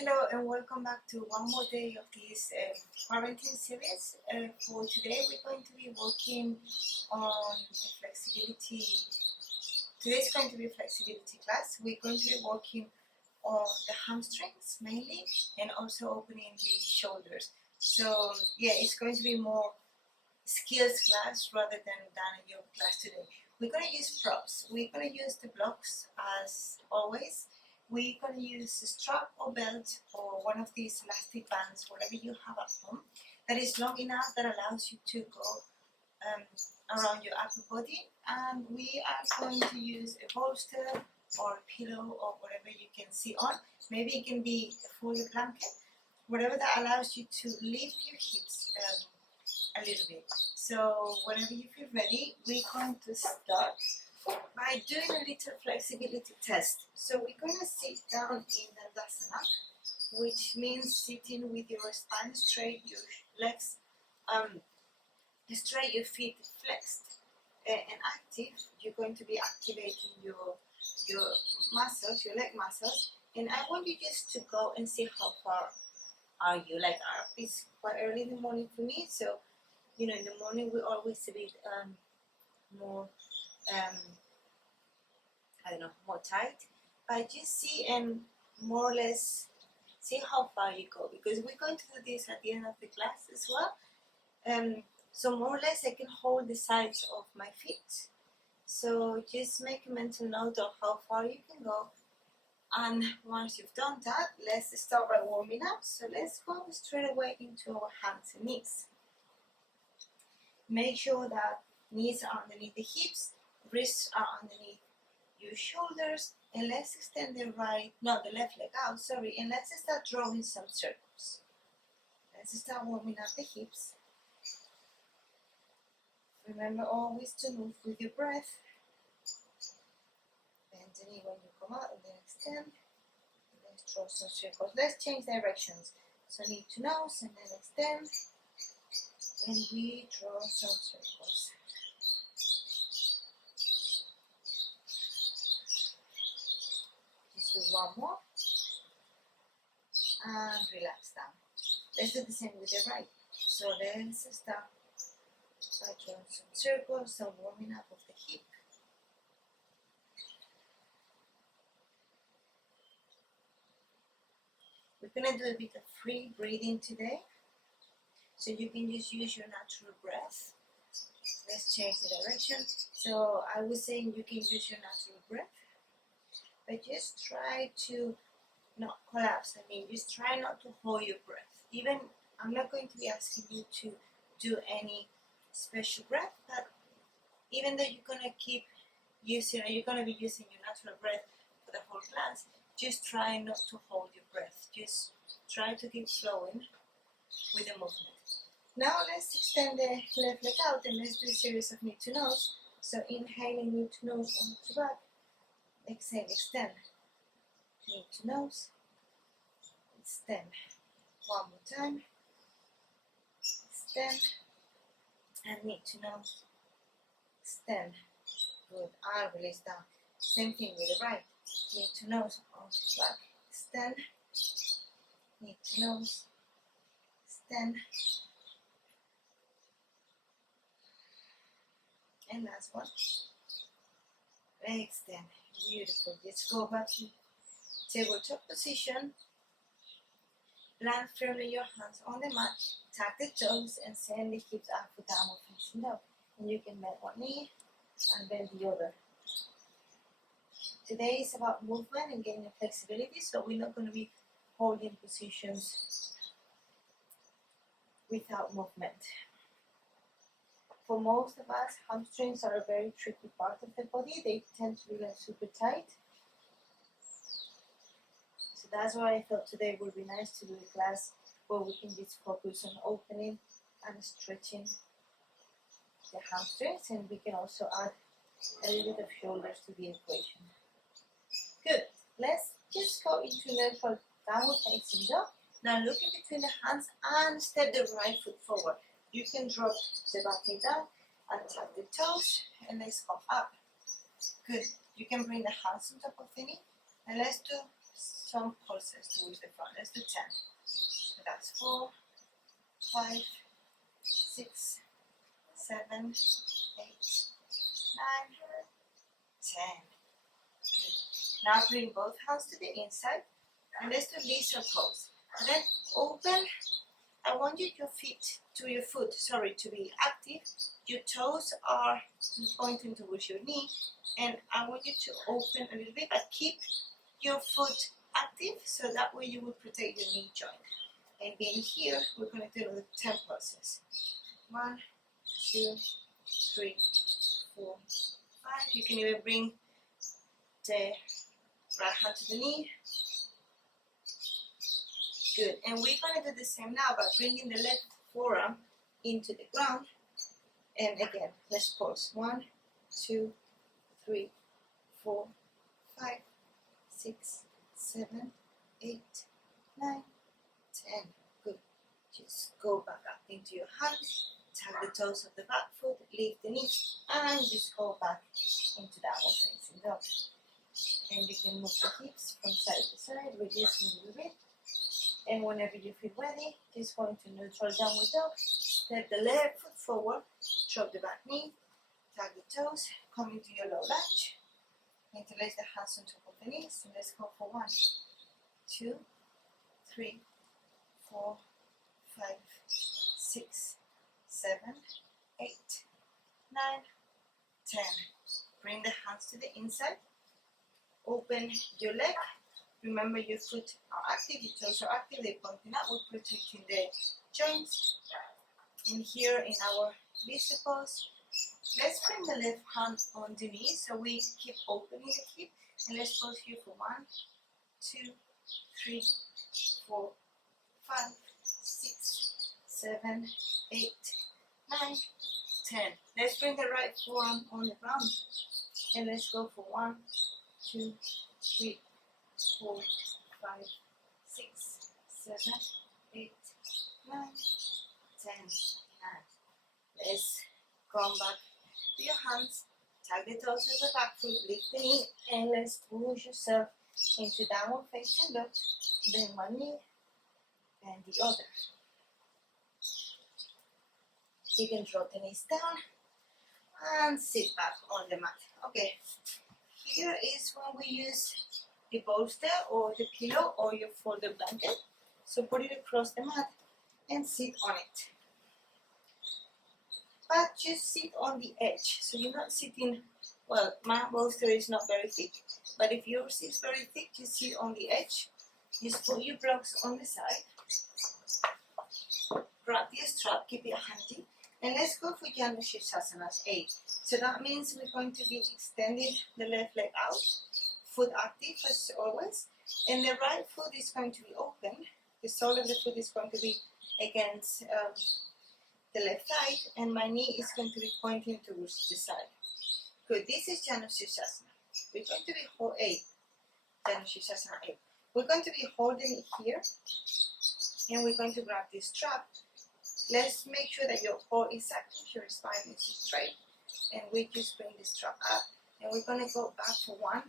Hello and welcome back to one more day of this quarantine series. For today we're going to be working on flexibility. Today's going to be a flexibility class. We're going to be working on the hamstrings mainly and also opening the shoulders. So yeah, it's going to be more skills class rather than a yoga class today. We're going to use props. We're going to use the blocks as always. We're going to use a strap or belt or one of these elastic bands, whatever you have at home, that is long enough that allows you to go around your upper body. And we are going to use a bolster or a pillow or whatever you can see on. Maybe it can be a full blanket, whatever that allows you to lift your hips a little bit. So whenever you feel ready, we're going to start by doing a little flexibility test. So we're going to sit down in Dandasana, which means sitting with your spine straight, your legs straight, your feet flexed and active. You're going to be activating your muscles, your leg muscles, and I want you just to go and see how far are you. Like it's quite early in the morning for me, so in the morning we're always a bit more more tight, but just see and more or less see how far you go, because we're going to do this at the end of the class as well. So more or less I can hold the sides of my feet, so just make a mental note of how far you can go, and once you've done that, let's start by warming up. So let's go straight away into our hands and knees. Make sure that knees are underneath the hips, wrists are underneath your shoulders, and let's extend the left leg out, and let's start drawing some circles. Let's start warming up the hips. Remember always to move with your breath. Bend the knee when you come out and then extend. Let's draw some circles. Let's change directions. So knee to nose and then extend. And we draw some circles. Just do one more. And relax down. Let's do the same with the right. So let's start by drawing some circles, some warming up of the hip. We're going to do a bit of free breathing today, so you can just use your natural breath. Let's change the direction. So I was saying you can use your natural breath, but just try to not collapse. Just try not to hold your breath. Even I'm not going to be asking you to do any special breath, but even though you're going to keep using, you're going to be using your natural breath for the whole class, just try not to hold your breath. Just try to keep flowing with the movement. Now let's extend the left leg out and let's do a series of knee to nose. So inhaling knee to nose, on to back. Exhale, extend. Knee to nose. Extend. One more time. Extend. And knee to nose. Extend. Good. And release down. Same thing with the right. Knee to nose, on to back. Extend. Knee to nose. Extend. And last one. Extend. Beautiful. Just go back to tabletop position. Land firmly your hands on the mat. Tuck the toes and send the hips up for downward facing dog. And you can bend one knee and bend the other. Today is about movement and gaining flexibility, so we're not going to be holding positions without movement. For most of us, hamstrings are a very tricky part of the body. They tend to be super tight. So that's why I thought today would be nice to do a class where we can just focus on opening and stretching the hamstrings, and we can also add a little bit of shoulders to the equation. Good. Let's just go into neutral downward facing dog. Now look in between the hands and step the right foot forward. You can drop the back knee down and tuck the toes, and let's come up. Good. You can bring the hands on top of the knee, and let's do some pulses towards the front. Let's do 10. So that's 4, 5, 6, 7, 8, 9, 10. Good. Now bring both hands to the inside and let's do lizard pose. And then open. I want your feet to your foot, to be active. Your toes are pointing towards your knee, and I want you to open a little bit, but keep your foot active so that way you will protect your knee joint. And being here, we're going to do another 10 pulses. 1, 2, 3, 4, 5. You can even bring the right hand to the knee. Good. And we're going to do the same now by bringing the left forearm into the ground. And again, let's pulse. 1, 2, 3, 4, 5, 6, 7, 8, 9, 10. Good. Just go back up into your hands. Tag the toes of the back foot, lift the knee, and just go back into that one facing dog. And you can move the hips from side to side, releasing a little bit. And whenever you feel ready, just go into neutral downward dog. Step the left foot forward, drop the back knee, tag the toes, come into your low lunge. Interlace the hands on top of the knees, and let's go for 1, 2, 3, 4, 5, 6, 7, 8, 9, 10. Bring the hands to the inside. Open your leg. Remember your feet are active, your toes are active, they're pointing outward, protecting the joints. And here in our lizard pose, let's bring the left hand on the knee so we keep opening the hip. And let's pose here for 1, 2, 3, 4, 5, 6, 7, 8, 9, 10. Let's bring the right forearm on the ground. And let's go for 1, 2, 3, 4, 5, 6, 7, 8, 9, 10. And let's come back to your hands, tag the toes of the back foot, lift the knee, and let's push yourself into downward facing dog. Then one knee and the other. You can drop the knees down and sit back on the mat. Okay, here is when we use the bolster or the pillow or your folded blanket. So put it across the mat and sit on it. But just sit on the edge. So you're not sitting, well, my bolster is not very thick, but if yours is very thick, just sit on the edge. Just put your blocks on the side. Grab the strap, keep it handy. And let's go for Janu Sirsasana's 8. So that means we're going to be extending the left leg out, foot active as always, and the right foot is going to be open. The sole of the foot is going to be against the left side, and my knee is going to be pointing towards the side. Good. This is Janu Sirsasana. We're going to be Janu Sirsasana 8. We're going to be holding it here, and we're going to grab this strap. Let's make sure that your core is active, your spine is straight, and we just bring the strap up. And we're going to go back for 1,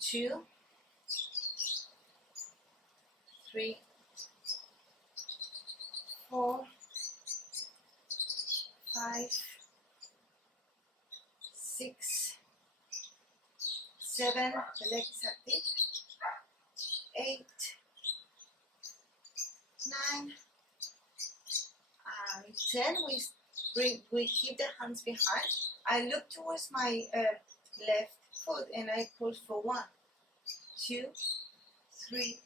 2, 3, 4, 5, 6, 7, the leg is active, 8, 9, and 10. We keep the hands behind. I look towards my left foot and I push for 1, 2, 3,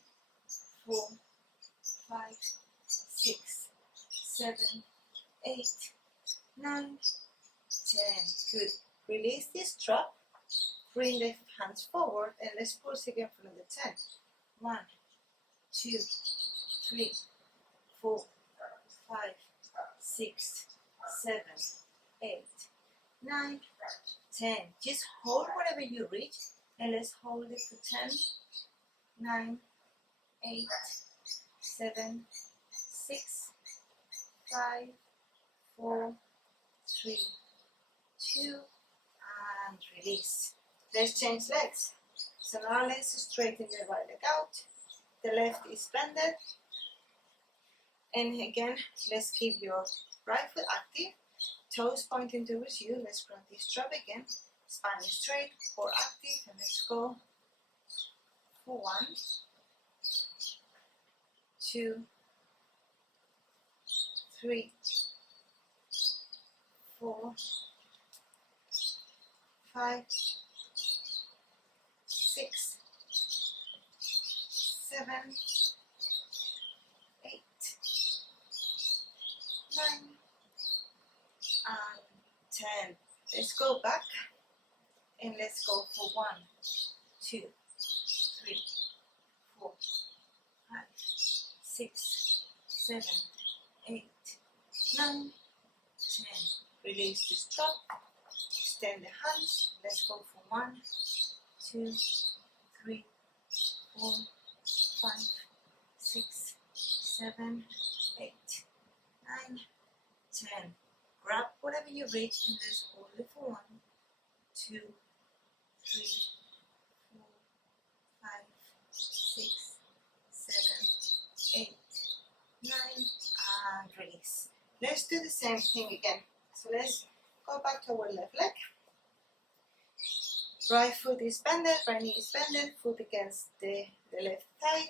4, 5, 6, 7, 8, 9, 10. Good. Release this strap. Bring the hands forward and let's pulse again for another 10. 1, 2, 3, 4, 5, 6, 7, 8, 9, 10. Just hold whatever you reach and let's hold it for 10, 9, 8, 7, 6, 5, 4, 3, 2, and release. Let's change legs. So now let's straighten the right leg out. The left is bended. And again, let's keep your right foot active. Toes pointing towards you. Let's grab this strap again. Spine straight, core active, and let's go for 1, 2, 3, 4, 5, 6, 7, 8, 9, and 10. Let's go back and let's go for 1, 2, 3, 4, 5, 6, 7, 8, 9, 10. Release the strap. Extend the hands. Let's go for 1, 2, 3, 4, 5, 6, 7, 8, 9, 10. Grab whatever you reach and let's hold it for 1, 2, 3, 4, 5, 6, 7, 8, 9, and release. Let's do the same thing again. So let's go back to our left leg. Right foot is bended, right knee is bended, foot against the left thigh.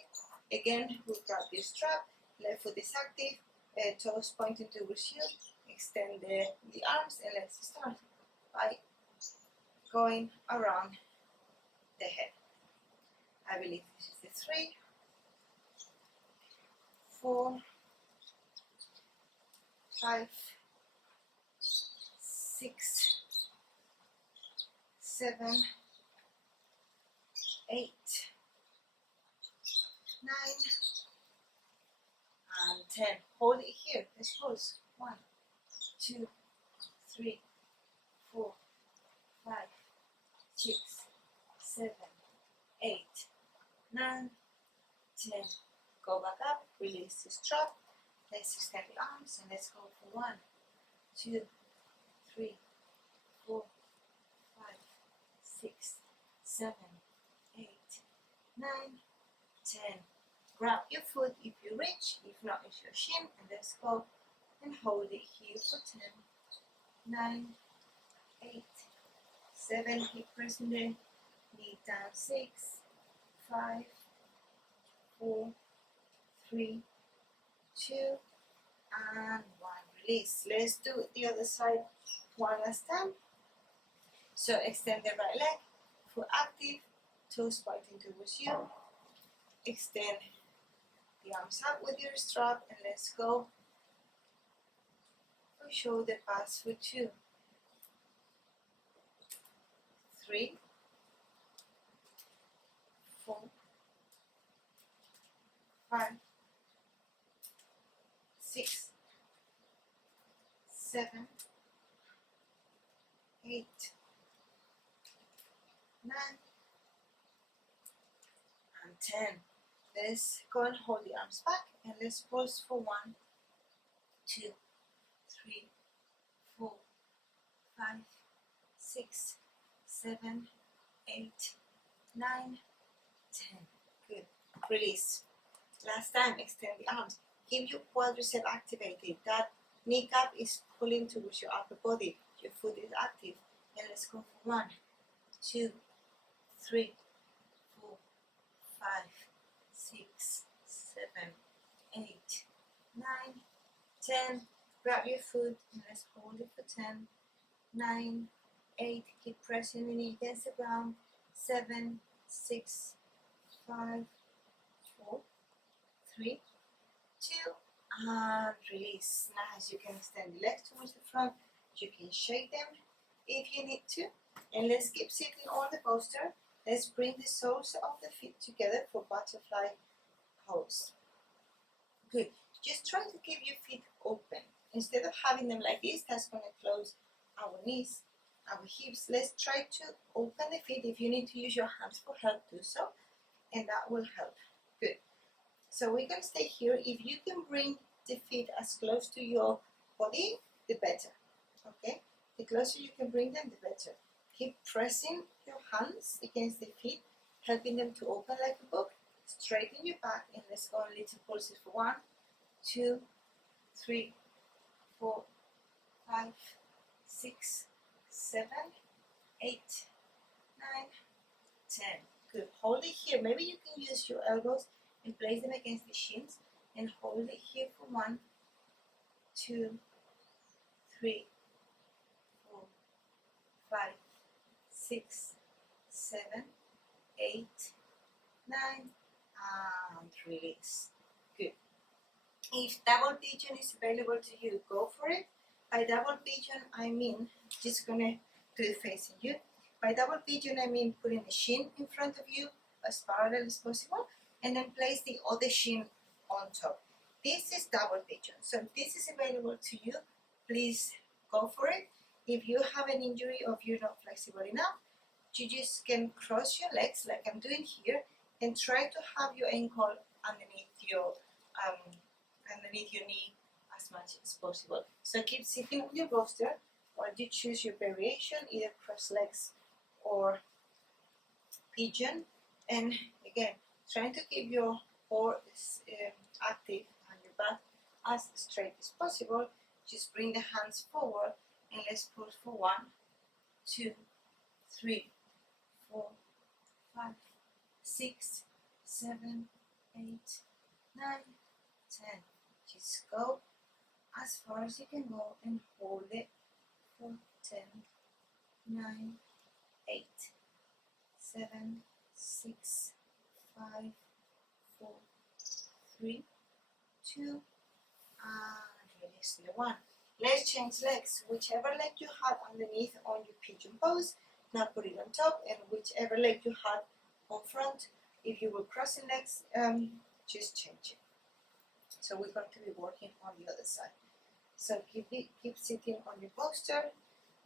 Again, we grab this strap, left foot is active, toes pointing towards you. Extend the arms and let's start by going around the head. I believe this is the 3, 4, 5, 6, 7, 8, 9, and 10. Hold it here. Let's pause. 1, 2, 3, 4, 5, 6, 7, 8, 9, 10. Go back up, release the strap. Let's extend the arms and let's go for 1, 2, 3, 4, 5, 6, 7, 8, 9, 10. Grab your foot if you reach, if not it's your shin, and let's go and hold it here for 10, 9, 8, 7, keep pressing the knee down, 6, 5, 4, 3, 2, and 1. Release. Let's do the other side one last time. So extend the right leg, foot active, toes pointing towards you. Extend the arms up with your strap and let's go for shoulder pass for 2, 3, 4, 5, 6, 7, 8, 9, and 10. Let's go and hold the arms back and let's pause for 1, 2, 3, 4, 5, 6, 7, 8, 9, 10. Good. Release. Last time, extend the arms. Keep your quadricep activated. That kneecap is pulling towards your upper body. Your foot is active. And let's go for 1, 2, 3, 4, 5, 6, 7, 8, 9, 10. Grab your foot and let's hold it for 10, 9, 8. Keep pressing the knee against the ground. 7, 6, 5, 4, 3, 2, and release. Nice. You can extend the legs towards the front. You can shake them if you need to. And let's keep sitting on the bolster. Let's bring the soles of the feet together for butterfly pose. Good. Just try to keep your feet open. Instead of having them like this, that's going to close our knees, our hips. Let's try to open the feet. If you need to use your hands for help, do so. And that will help. Good. So we're going to stay here. If you can bring the feet as close to your body, the better. Okay? The closer you can bring them, the better. Keep pressing your hands against the feet. helping them to open like a book. Straighten your back and let's go on little pulses for 1, 2, 3, 4, 5, 6, 7, 8, 9, 10. Good. Hold it here. Maybe you can use your elbows and place them against the shins and hold it here for 1, 2, 3, 4, 5, 6, 7, 8, 9, and release. Good. If double pigeon is available to you, go for it. By double pigeon, I mean just gonna do it facing you. By double pigeon, I mean putting the shin in front of you as parallel as possible, and then place the other shin on top. This is double pigeon. So if this is available to you, please go for it. If you have an injury or if you're not flexible enough, you just can cross your legs like I'm doing here and try to have your ankle underneath your knee as much as possible. So keep sitting on your bolster while you choose your variation, either cross legs or pigeon. And again, trying to keep your core active and your back as straight as possible. Just bring the hands forward and let's pull for 1, 2, 3, 4, 5, 6, 7, 8, 9, 10. Just go as far as you can go and hold it for 10, 9, 8, 7, 6, 5, 4, 3, 2, and release the 1. Let's change legs. Whichever leg you had underneath on your pigeon pose, now put it on top, and whichever leg you had on front, if you were crossing legs, just change it. So we're going to be working on the other side. So keep sitting on your bolster.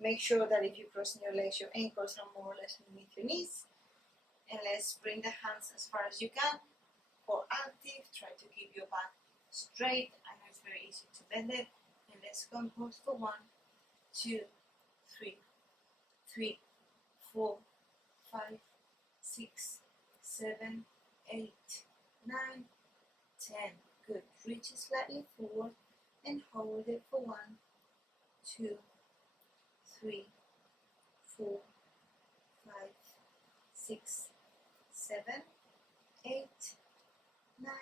Make sure that if you're crossing your legs, your ankles are more or less underneath your knees. And let's bring the hands as far as you can. Core active. Try to keep your back straight. I know it's very easy to bend it. And let's go and pose for 1, 2, 3, 4, 5, 6, 7, 8, 9, 10. Good. Reach it slightly forward and hold it for 1, 2, 3, 4, 5, 6, 7, 8, 9,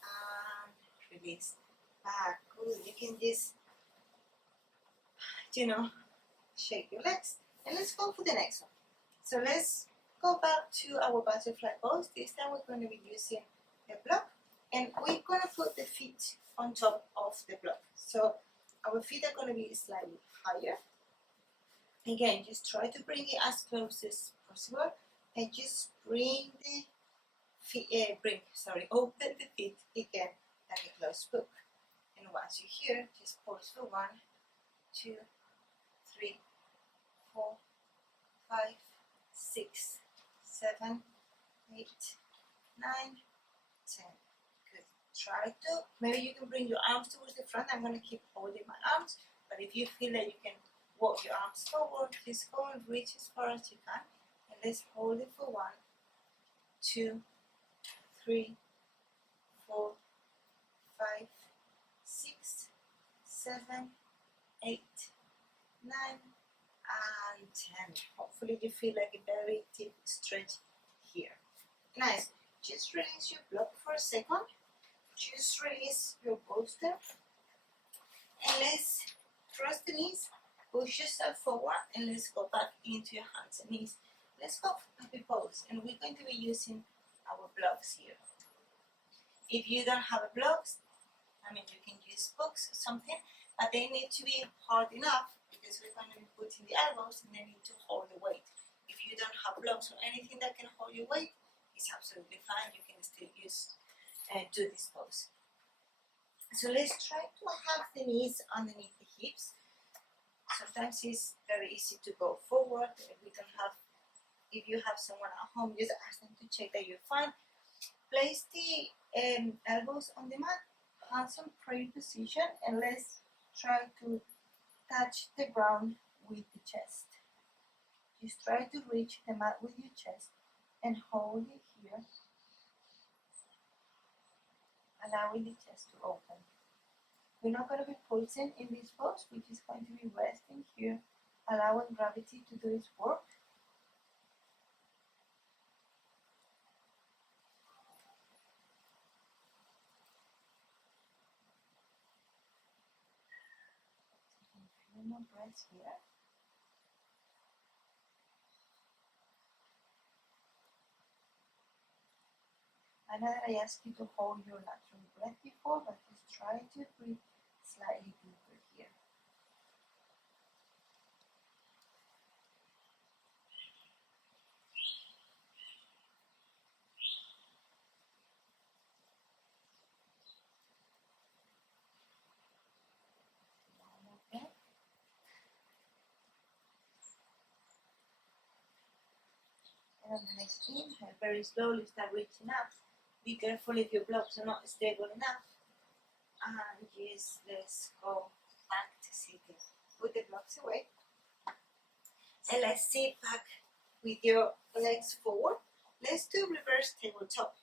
and release. Back. Good. You can just, shake your legs. And let's go for the next one. So let's go back to our butterfly pose. This time we're going to be using a block. And we're going to put the feet on top of the block. So our feet are going to be slightly higher. Again, just try to bring it as close as possible. And just bring the feet, open the feet again like a closed book. And once you're here, just pause for 1, 2, 3, 4, 5, 6, 7, 8, 9, 10. Good. Try to, maybe you can bring your arms towards the front. I'm going to keep holding my arms, but if you feel that you can walk your arms forward, just go and reach as far as you can. And let's hold it for 1, 2, 3, 4, 5, 6, 7, 8, 9, and 10. Hopefully you feel like a very deep stretch here. Nice. Just release your block for a second. Just release your bolster. And let's cross the knees. Push yourself forward and let's go back into your hands and knees. Let's go for puppy pose. And we're going to be using our blocks here. If you don't have a blocks, you can use books or something, but they need to be hard enough because we're going to be putting the elbows and they need to hold the weight. If you don't have blocks or anything that can hold your weight, it's absolutely fine. You can still do this pose. So let's try to have the knees underneath the hips. Sometimes it's very easy to go forward. If you have someone at home, just ask them to check that you're fine. Place the elbows on the mat, hands on prayer position, and let's try to touch the ground with the chest. Just try to reach the mat with your chest and hold it here, allowing the chest to open. We're not going to be pulsing in this pose, we're just going to be resting here, allowing gravity to do its work. Taking a few more breaths here. I know that I asked you to hold your natural breath before, but just try to breathe slightly deeper here. One more breath. And on the next inhale, very slowly start reaching up. Be careful if your blocks are not stable enough. And yes, let's go back to sitting. Put the blocks away. And let's sit back with your legs forward. Let's do reverse tabletop.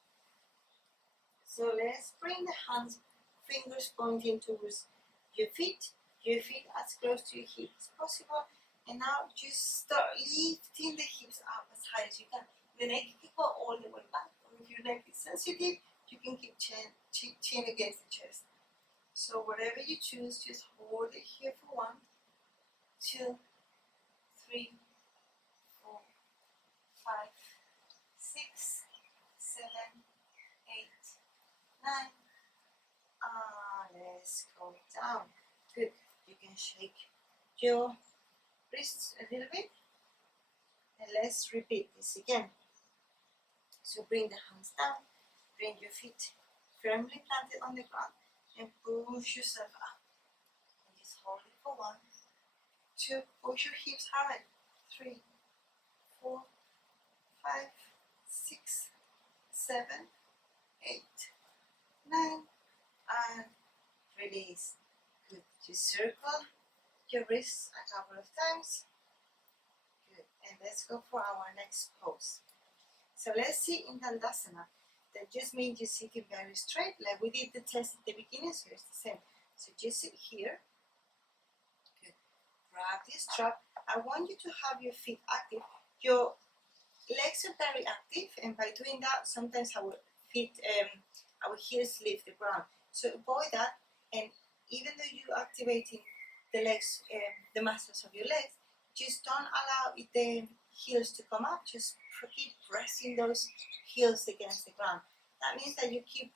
So let's bring the hands, fingers pointing towards your feet as close to your hips as possible. And now just start lifting the hips up as high as you can. The neck can go all the way back. Or if your neck is sensitive, you can keep chin against the chest. So whatever you choose, just hold it here for 1, 2, 3, 4, 5, 6, 7, 8, 9. Let's go down. Good. You can shake your wrists a little bit. And let's repeat this again. So bring the hands down, bring your feet firmly planted on the ground, and push yourself up. And just hold it for 1, 2, push your hips hard. 3, 4, 5, 6, 7, 8, 9, and release. Good. Just circle your wrists a couple of times. Good. And let's go for our next pose. So let's sit in Dandasana. That just means you're sitting very straight, like we did the test at the beginning, so it's the same. So just sit here. Good. Grab this strap. I want you to have your feet active. Your legs are very active, and by doing that, sometimes our feet, our heels leave the ground. So avoid that, and even though you're activating the legs, the muscles of your legs, just don't allow the heels to come up. Just keep pressing those heels against the ground. That means that you keep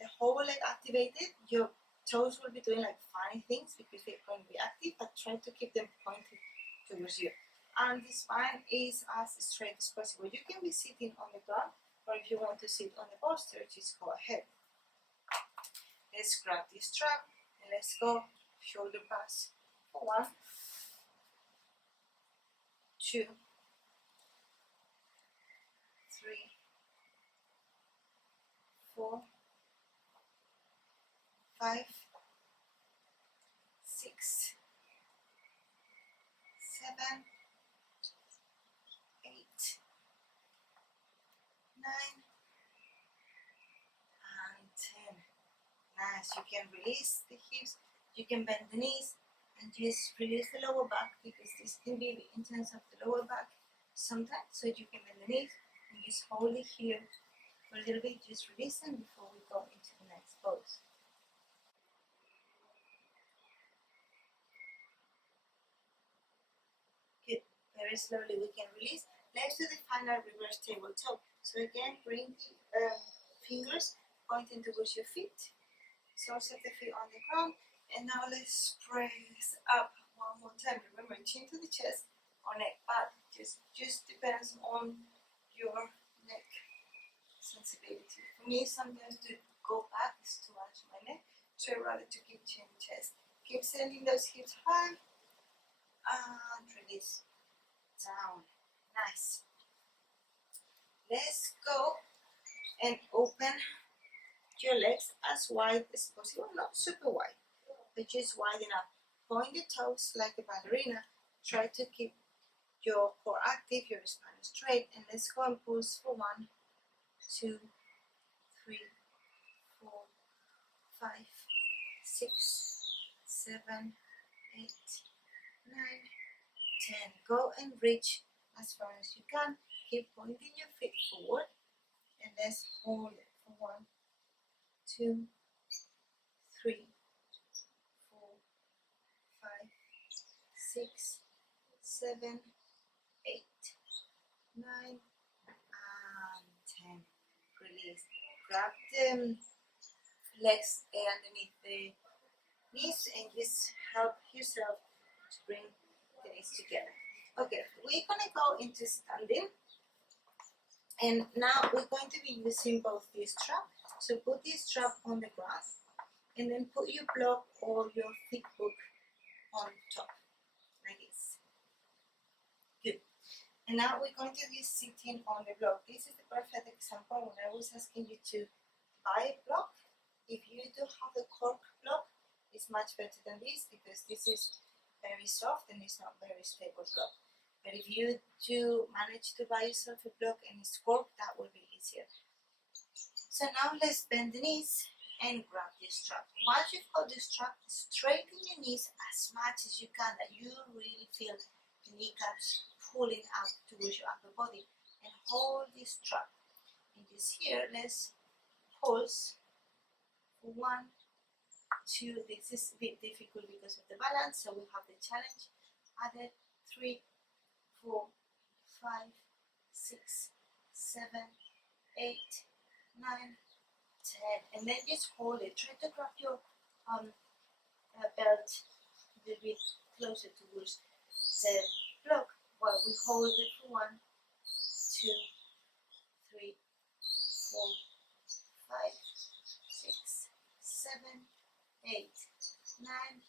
the whole leg activated. Your toes will be doing like funny things because they're going to be active, but try to keep them pointed towards you. And the spine is as straight as possible. You can be sitting on the ground, or if you want to sit on the bolster, just go ahead. Let's grab this strap and let's go shoulder pass for 1, 2, 3, 4, 5, 6, 7, 8, 9, and 10. Nice. You can release the hips, you can bend the knees, and just release the lower back because this can be in terms of the lower back sometimes. So you can bend the knees and just hold it here for a little bit, just releasing before we go into the next pose. Good. Very slowly we can release. Let's do the final reverse tabletop. So again, bring the fingers pointing towards your feet. Soles of the feet on the ground. And now let's press up one more time. Remember, chin to the chest or neck back. Just depends on your neck sensibility. For me, sometimes to go back is too much on my neck, so I'd rather to keep chin chest. Keep sending those hips high and release down. Nice. Let's go and open your legs as wide as possible, not super wide, but just wide enough. Point the toes like a ballerina. Try to keep your core active, your spine straight, and let's go and pulse for 1, 2, 3, 4, 5, 6, 7, 8, 9, 10. Go and reach as far as you can. Keep pointing your feet forward, and let's hold it for 1, 2, 3, 4, 5, 6, 7, 8, 9, and 10. Release. Grab the legs underneath the knees and just help yourself to bring the knees together. Okay, we're gonna go into standing, and now we're going to be using both this strap. So put this strap on the ground, and then put your block or your thick book on top, like this. Good. And now we're going to be sitting on the block. This is the perfect example when I was asking you to buy a block. If you do have a cork block, it's much better than this because this is very soft and it's not very stable block. But if you do manage to buy yourself a block and it's cork, that will be easier. So now let's bend the knees and grab the strap. Once you've got the strap, straighten your knees as much as you can, that you really feel the kneecaps pulling out towards your upper body, and hold this strap. And just here, let's pulse for 1, 2. This is a bit difficult because of the balance, so we have the challenge. Other 3, 4, 5, 6, 7, 8, 9, 10, and then just hold it. Try to grab your belt a little bit closer towards the block while we hold it for 1, 2, 3, 4, 5, 6, 7, 8, 9,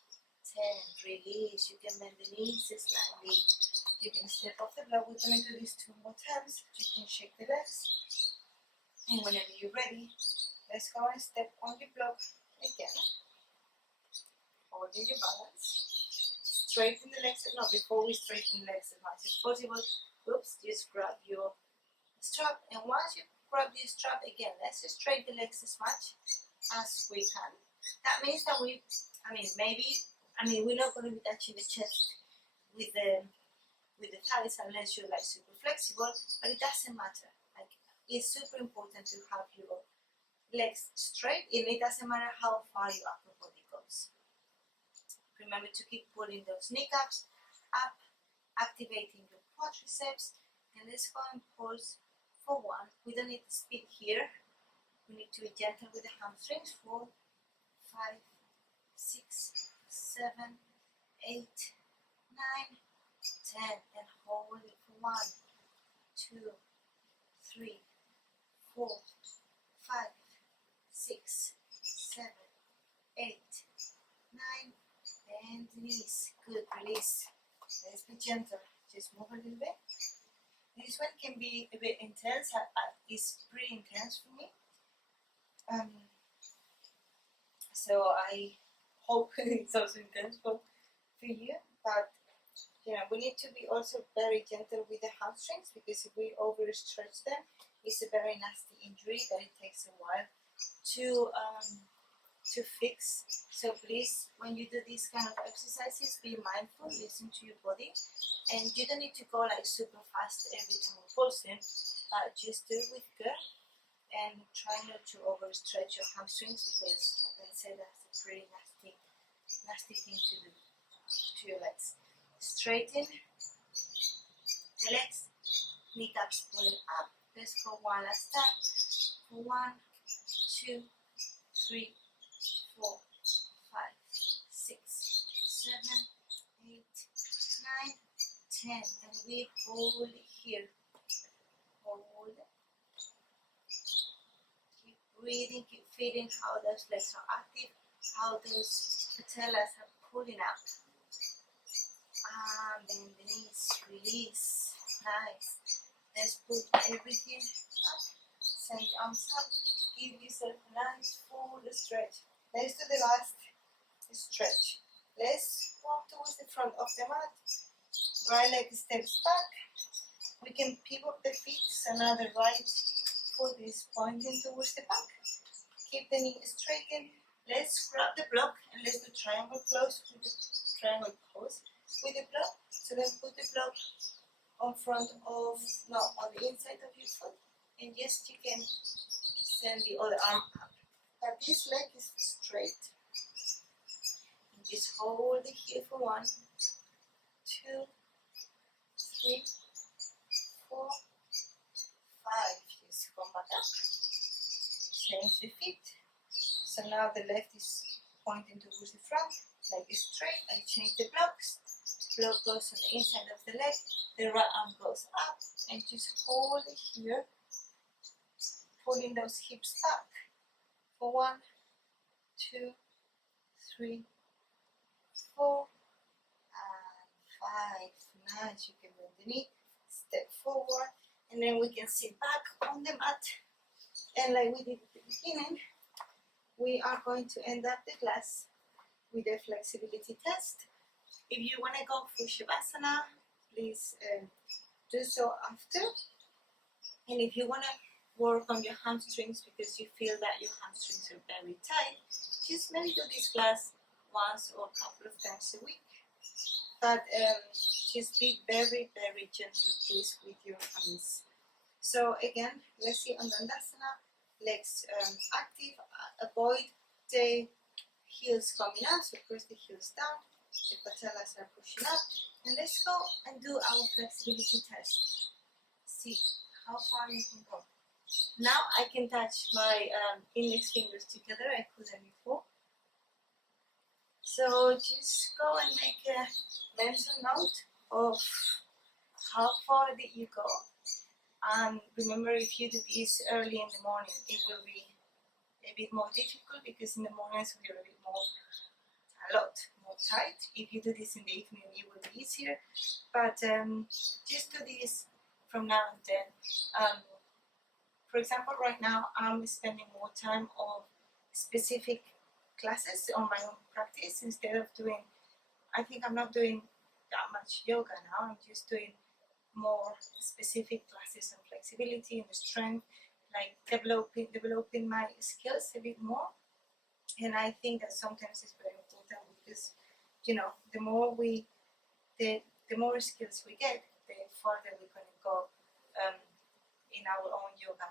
10. Release. You can bend the knees slightly. You can step off the block. We're going to do this 2 more times. You can shake the legs. And whenever you're ready, let's go and step on the block again. Holding your balance. Straighten the legs. No, before we straighten the legs as much as possible, oops, just grab your strap. And once you grab the strap again, let's just straighten the legs as much as we can. That means that we're not going to be touching the chest with the thighs unless you're like super flexible, but it doesn't matter. Like, it's super important to have your legs straight, and it doesn't matter how far your upper body goes. Remember to keep pulling those kneecaps up, activating your quadriceps, and let's go and pulse for 1. We don't need to speed here. We need to be gentle with the hamstrings. 4, 5, 6, 7, 8, 9, 10, and hold it for 1, 2, 3, 4, 5, 6, 7, 8, 9, and knees. Good. Release. Let's be gentle. Just move a little bit. This one can be a bit intense. It's pretty intense for me. So I hope it's also intense for you. But we need to be also very gentle with the hamstrings, because if we overstretch them, it's a very nasty injury that it takes a while to fix. So please, when you do these kind of exercises, be mindful, listen to your body, and you don't need to go like super fast every time we're pulsing, but just do it with care and try not to overstretch your hamstrings, because like I said, that's a pretty nasty thing to do to your legs. Straighten the legs, kneecaps pulling up. Let's go one last time. 1, 2, 3, 4, 5, 6, 7, 8, 9, 10, and we hold here. Hold. Keep breathing, keep feeling how those legs are active, how those patellas are pulling up. Bend the knees, release. Nice. Let's put everything up. Send the arms up. Give yourself a nice full stretch. Let's do the last stretch. Let's walk towards the front of the mat. right leg steps back. We can pivot the feet, so now the right foot is pointing towards the back. Keep the knee straightened. Let's grab the block and let's do triangle close with the triangle pose with the block. So then put the block on front of, no, on the inside of your foot, and yes, you can send the other arm up. But this leg is straight. And just hold it here for 1, 2, 3, 4, 5. Just come back up. Change the feet. So now the left is pointing towards the front, leg is straight. I change the blocks. Block goes on the inside of the leg. The right arm goes up and just hold it here, pulling those hips back for 1, 2, 3, 4, and 5. Nice. You can bend the knee, step forward, and then we can sit back on the mat. And like we did at the beginning, we are going to end up the class with a flexibility test. If you want to go for Shavasana, please do so after. And if you want to work on your hamstrings because you feel that your hamstrings are very tight, just maybe do this class once or a couple of times a week. But just be very, very gentle, please, with your hands. So again, let's see on Dandasana, legs active, avoid the heels coming up, so press the heels down, the patellas are pushing up, and let's go and do our flexibility test. See how far you can go. Now I can touch my index fingers together, I couldn't before. So just go and make a mental note of how far did you go. And remember, if you do this early in the morning, it will be a bit more difficult because in the mornings we are a lot more tight. If you do this in the evening, it will be easier. But just do this from now and then. For example, right now I'm spending more time on specific classes on my own practice instead of doing, I think I'm not doing that much yoga now, I'm just doing more specific classes on flexibility and strength, like developing my skills a bit more. And I think that sometimes it's very important because, you know, the more skills we get, the further we're going to go in our own yoga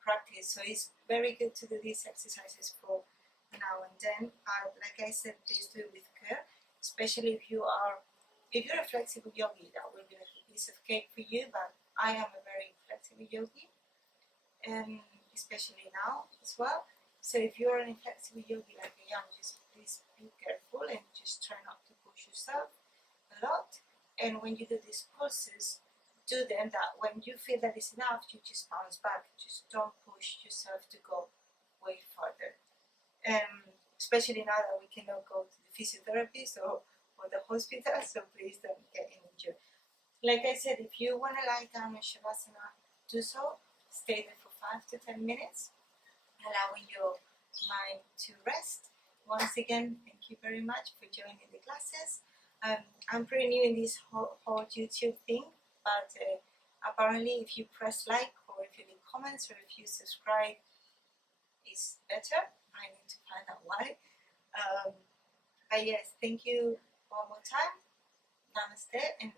practice. So it's very good to do these exercises for now and then. Like I said, please do it with care, especially if you're a flexible yogi. That will be like a piece of cake for you, but I am a very flexible yogi, and especially now as well. So if you're an inflexible yogi like I am, just please be careful and just try not to push yourself a lot. And when you do these pulses, do them that when you feel that it's enough, you just bounce back. Just don't push yourself to go way further. Especially now that we cannot go to the physiotherapist or the hospital, so please don't get injured. Like I said, if you want to lie down in Shavasana, do so. Stay there for 5 to 10 minutes, allowing your mind to rest. Once again, thank you very much for joining the classes. I'm pretty new in this whole YouTube thing, but apparently if you press like or if you leave comments or if you subscribe, it's better. I need to find out why. But yes, thank you one more time. Namaste and